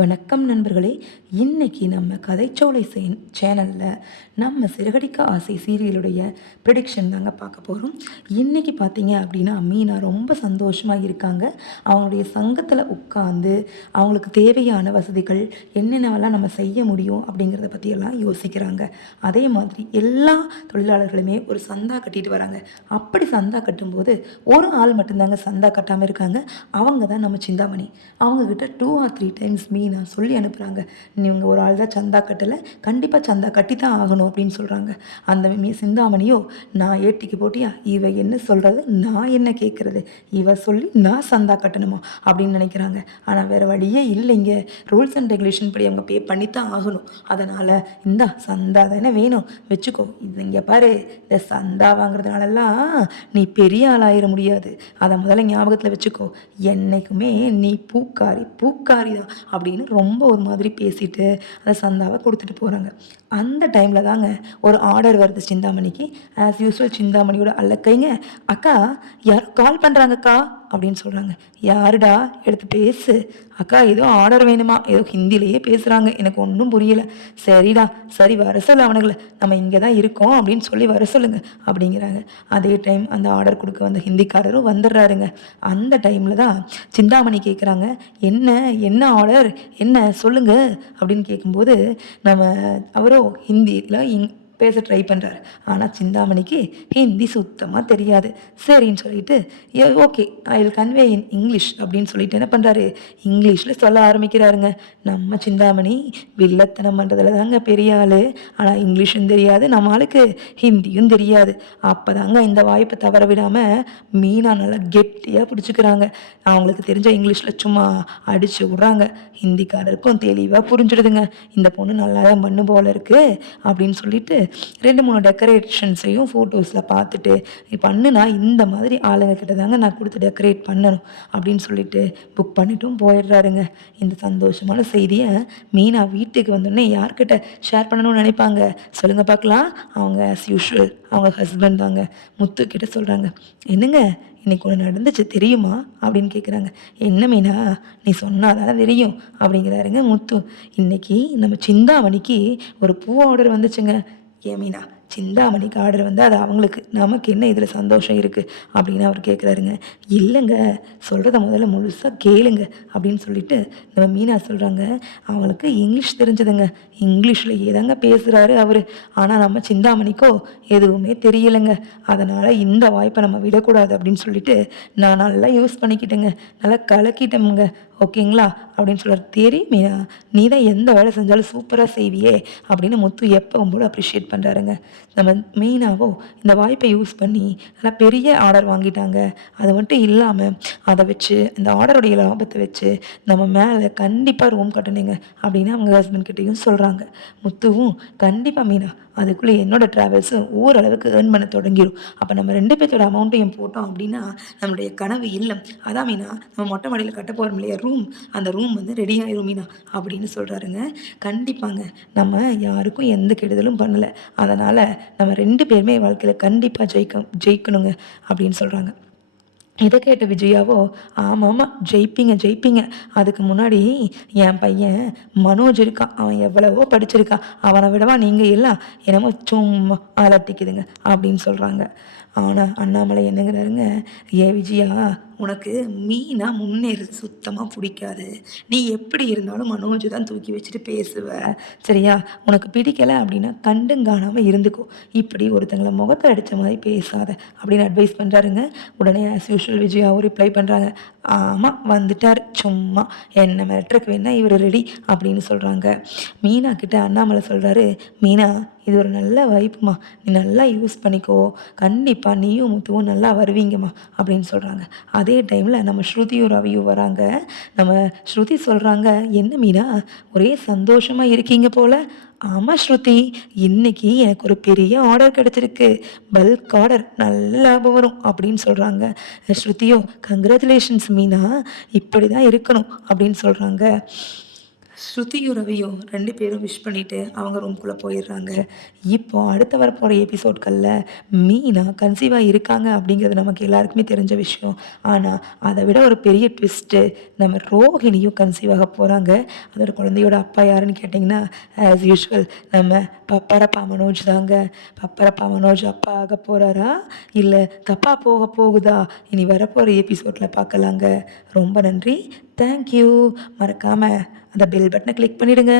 வணக்கம் நண்பர்களே. இன்னைக்கு நம்ம கதைச்சோலை சேனலில் நம்ம சிறகடிக்க ஆசை சீரியலுடைய ப்ரிடிக்ஷன் தாங்க பார்க்க போகிறோம். இன்றைக்கி பார்த்தீங்க அப்படின்னா மீனா ரொம்ப சந்தோஷமாக இருக்காங்க. அவங்களுடைய சங்கத்தில் உட்காந்து அவங்களுக்கு தேவையான வசதிகள் என்னென்னவெல்லாம் நம்ம செய்ய முடியும் அப்படிங்கிறத பற்றியெல்லாம் யோசிக்கிறாங்க. அதே மாதிரி எல்லா தொழிலாளர்களுமே ஒரு சந்தா கட்டிட்டு வராங்க. அப்படி சந்தா கட்டும்போது ஒரு ஆள் மட்டும்தாங்க சந்தா கட்டாமல் இருக்காங்க. அவங்க தான் நம்ம சிந்தாமணி. அவங்கக்கிட்ட 2 or 3 டைம்ஸ் மீனா சொல்லி அனுப்புகிறாங்க. நீங்கள் ஒரு ஆள் தான் சந்தா கட்டலை, கண்டிப்பாக சந்தா கட்டி தான் ஆகணும் அப்படின்னு சொல்கிறாங்க. அந்த சிந்தாமணியோ, நான் ஏட்டிக்கு போட்டியா, இவ என்ன சொல்கிறது, நான் என்ன கேட்குறது, இவ சொல்லி நான் சந்தா கட்டணுமா அப்படின்னு நினைக்கிறாங்க. ஆனால் வேறு வழியே இல்லைங்க. ரூல்ஸ் அண்ட் ரெகுலேஷன் படி அவங்க பே பண்ணித்தான் ஆகணும். அதனால் இந்த சந்தா தானே வேணும், வச்சுக்கோ. இது இங்கே பாரு, இந்த சந்தா வாங்குறதுனாலலாம் நீ பெரிய ஆளாயிட முடியாது. அதை முதல்ல ஞாபகத்தில் வச்சுக்கோ. என்னைக்குமே நீ பூக்காரி தான் அப்படின்னு ரொம்ப ஒரு மாதிரி பேசிட்டு அந்த சந்தாவை கொடுத்துட்டு போகிறாங்க. அந்த டைமில் தாங்க ஒரு ஆர்டர் வருது சிந்தாமணிக்கு. ஆஸ் யூஸ்வல் சிந்தாமணியோட அல்லக்கைங்க, அக்கா யாரோ கால் பண்ணுறாங்கக்கா அப்படின்னு சொல்கிறாங்க. யாருடா, எடுத்து பேசு. அக்கா ஏதோ ஆர்டர் வேணுமா, ஏதோ ஹிந்திலேயே பேசுகிறாங்க, எனக்கு ஒன்றும் புரியலை. சரிடா, சரி வர சொல்ல அவனுங்களை, நம்ம இங்கே தான் இருக்கோம் அப்படின்னு சொல்லி வர சொல்லுங்க அப்படிங்கிறாங்க. அதே டைம் அந்த ஆர்டர் கொடுக்க வந்த ஹிந்திக்காரரும் வந்துடுறாருங்க. அந்த டைமில் தான் சிந்தாமணி கேட்குறாங்க, என்ன என்ன ஆர்டர், என்ன சொல்லுங்க அப்படின்னு கேட்கும்போது நம்ம அவரோ ஹிந்தியில் பேச ட்ரை பண்ணுறாரு. ஆனால் சிந்தாமணிக்கு ஹிந்தி சுத்தமாக தெரியாது. சரின்னு சொல்லிட்டு okay I will convey in English அப்படின்னு சொல்லிட்டு என்ன பண்ணுறாரு, இங்கிலீஷில் சொல்ல ஆரம்பிக்கிறாருங்க. நம்ம சிந்தாமணி வில்லத்தனம் பண்ணுறதுல தாங்க பெரிய ஆள். ஆனால் இங்கிலீஷும் தெரியாது, நம்ம ஆளுக்கு ஹிந்தியும் தெரியாது. அப்போ தாங்க இந்த வாய்ப்பை தவற விடாமல் மீனா நல்லா கெட்டியாக பிடிச்சிக்கிறாங்க. அவங்களுக்கு தெரிஞ்ச இங்கிலீஷில் சும்மா அடித்து விட்றாங்க. ஹிந்திக்காரருக்கும் தெளிவாக புரிஞ்சிடுதுங்க, இந்த பொண்ணு நல்லா தான் பண்ணு போல இருக்குது அப்படின்னு சொல்லிட்டு 2-3 டெக்கரேஷன்ஸையும் ஃபோட்டோஸில் பார்த்துட்டு, பண்ணுனா இந்த மாதிரி ஆளுங்க கிட்ட தாங்க நான் கொடுத்து டெக்கரேட் பண்ணணும் அப்படின்னு சொல்லிட்டு புக் பண்ணிட்டும் போயிடுறாருங்க. இந்த சந்தோஷமான செய்தியை மீனா வீட்டுக்கு வந்தோடனே யார்கிட்ட ஷேர் பண்ணணும்னு நினைப்பாங்க சொல்லுங்கள் பார்க்கலாம். அவங்க ஆஸ் யூஷுவல் அவங்க ஹஸ்பண்ட் தாங்க முத்து கிட்ட சொல்கிறாங்க. என்னங்க இன்னைக்கு ஒன்று நடந்துச்சு தெரியுமா அப்படின்னு கேட்குறாங்க. என்ன மீனா, நீ சொன்னாதானே தெரியும் அப்படிங்கிறாருங்க முத்து. இன்னைக்கு நம்ம சிந்தாமணிக்கு ஒரு பூ ஆர்டர் வந்துச்சுங்க. ஏன் மீனா, சிந்தாமணிக்கு ஆர்டர் வந்து அது அவங்களுக்கு, நமக்கு என்ன இதில் சந்தோஷம் இருக்குது அப்படின்னு அவர் கேட்குறாருங்க. இல்லைங்க, சொல்கிறத முதல்ல முழுசாக கேளுங்க அப்படின்னு சொல்லிட்டு நம்ம மீனா சொல்கிறாங்க. அவங்களுக்கு இங்கிலீஷ் தெரிஞ்சதுங்க, இங்கிலீஷில் ஏதாங்க பேசுகிறாரு அவர். ஆனால் நம்ம சிந்தாமணிக்கோ எதுவுமே தெரியலைங்க. அதனால் இந்த வாய்ப்பை நம்ம விடக்கூடாது அப்படின்னு சொல்லிட்டு நான் நல்லா யூஸ் பண்ணிக்கிட்டேங்க, நல்லா கலக்கிட்டேங்க, ஓகேங்களா அப்படின்னு சொல்கிறார். தெரியுமே, நீ தான் எந்த வேலை செஞ்சாலும் சூப்பராக செய்வியே அப்படின்னு முத்து எப்பவும் போல அப்ரிஷியேட் பண்ணுறாருங்க. நம்ம மெயினாகவோ இந்த வாய்ப்பை யூஸ் பண்ணி நல்லா பெரிய ஆர்டர் வாங்கிட்டாங்க. அது மட்டும் இல்லாமல் அதை வச்சு இந்த ஆர்டருடைய லாபத்தை வச்சு நம்ம மேலே கண்டிப்பாக ரூம் கட்டணுங்க அப்படின்னு அவங்க ஹஸ்பண்ட் கிட்டேயும் சொல்கிறாங்க. முத்துவும் கண்டிப்பாக மீனா, அதுக்குள்ளே என்னோடய ட்ராவல்ஸும் ஓரளவுக்கு ஏர்ன் பண்ண தொடங்கிடும். அப்போ நம்ம 2 பேர்த்தோட அமௌண்ட்டையும் போட்டோம் அப்படின்னா நம்மளுடைய கனவு இல்லம், அதான் மீனா நம்ம மொட்டை மாடியில் கட்ட போகிறோம் இல்லையா ரூம், அந்த ரூம் வந்து ரெடி ஆயிரும் மீனா அப்படின்னு சொல்கிறாருங்க. கண்டிப்பாங்க, நம்ம யாருக்கும் எந்த கெடுதலும் பண்ணலை. அதனால் நம்ம 2 பேருமே வாழ்க்கையில் கண்டிப்பாக ஜெயிக்கணுங்க அப்படின்னு சொல்கிறாங்க. இதை கேட்ட விஜயாவோ, ஆமாம் ஜெயிப்பீங்க. அதுக்கு முன்னாடி என் பையன் மனோஜ் இருக்கான், அவன் எவ்வளவோ படிச்சிருக்கான், அவனை விடவா நீங்கள் எல்லாம் என்னமோ சும்மா அலட்டிக்குதுங்க அப்படின்னு சொல்கிறாங்க. ஆனால் அண்ணாமலை என்னங்கிறாருங்க, விஜயா, உனக்கு மீனா முன்னேறது சுத்தமாக பிடிக்காது. நீ எப்படி இருந்தாலும் மனோஜ் தான் தூக்கி வச்சுட்டு பேசுவ, சரியா? உனக்கு பிடிக்கலை அப்படின்னா கண்டும் காணாமல் இருந்துக்கோ, இப்படி ஒருத்தங்களை முகத்தை அடித்த மாதிரி பேசாத அப்படின்னு அட்வைஸ் பண்ணுறாருங்க. உடனே ஆஸ் யூஷுவல் விஜயாவும் ரிப்ளை பண்ணுறாங்க, ஆமாம் வந்துட்டார், சும்மா என்ன மிரட்டுறக்கு வேணா இவர் ரெடி அப்படின்னு சொல்கிறாங்க. மீனா கிட்ட அண்ணாமலை சொல்கிறாரு, மீனா இது ஒரு நல்ல வாய்ப்புமா, நீ நல்லா யூஸ் பண்ணிக்கோ, கண்டிப்பாக நீயும் முத்துவும் நல்லா வருவீங்கம்மா அப்படின்னு சொல்கிறாங்க. அதே டைமில் நம்ம ஸ்ருதியும் ரவியும் வராங்க. நம்ம ஸ்ருதி சொல்கிறாங்க, என்ன மீனா ஒரே சந்தோஷமாக இருக்கீங்க போல். ஆமாம் ஸ்ருதி, இன்னைக்கு எனக்கு ஒரு பெரிய ஆர்டர் கிடச்சிருக்கு, பல்க் ஆர்டர், நல்ல லாபம் வரும் அப்படின்னு சொல்கிறாங்க. ஸ்ருதியோ, கங்க்ராச்சுலேஷன்ஸ் மீனா, இப்படி தான் இருக்கணும் அப்படின்னு சொல்கிறாங்க. ஸ்ருதியும் ரவியும் 2 பேரும் விஷ் பண்ணிட்டு அவங்க ரூம்குள்ள போயிடுறாங்க. இப்போ அடுத்து வரப்போற எபிசோட்கள்ல மீனா கன்சீவா இருக்காங்க அப்படிங்கிறது நமக்கு எல்லாருக்குமே தெரிஞ்ச விஷயம். ஆனா, அத விட ஒரு பெரிய ட்விஸ்ட்டு நம்ம ரோஹிணியும் கன்சீவ் ஆக போறாங்க. அதோட குழந்தையோட அப்பா யாருன்னு கேட்டிங்கன்னா, ஆஸ் யூசுவல் நம்ம பப்பரப்பா மனோஜ் தாங்க. பப்பரப்பா மனோஜ் அப்பா ஆக போறாரா? இல்ல தப்பா போக போகுதா? இனி வரப்போற எபிசோட்ல பார்க்கலாங்க. ரொம்ப நன்றி. Thank you. மறக்காம அந்த பெல் பட்டன கிளிக் பண்ணிடுங்க.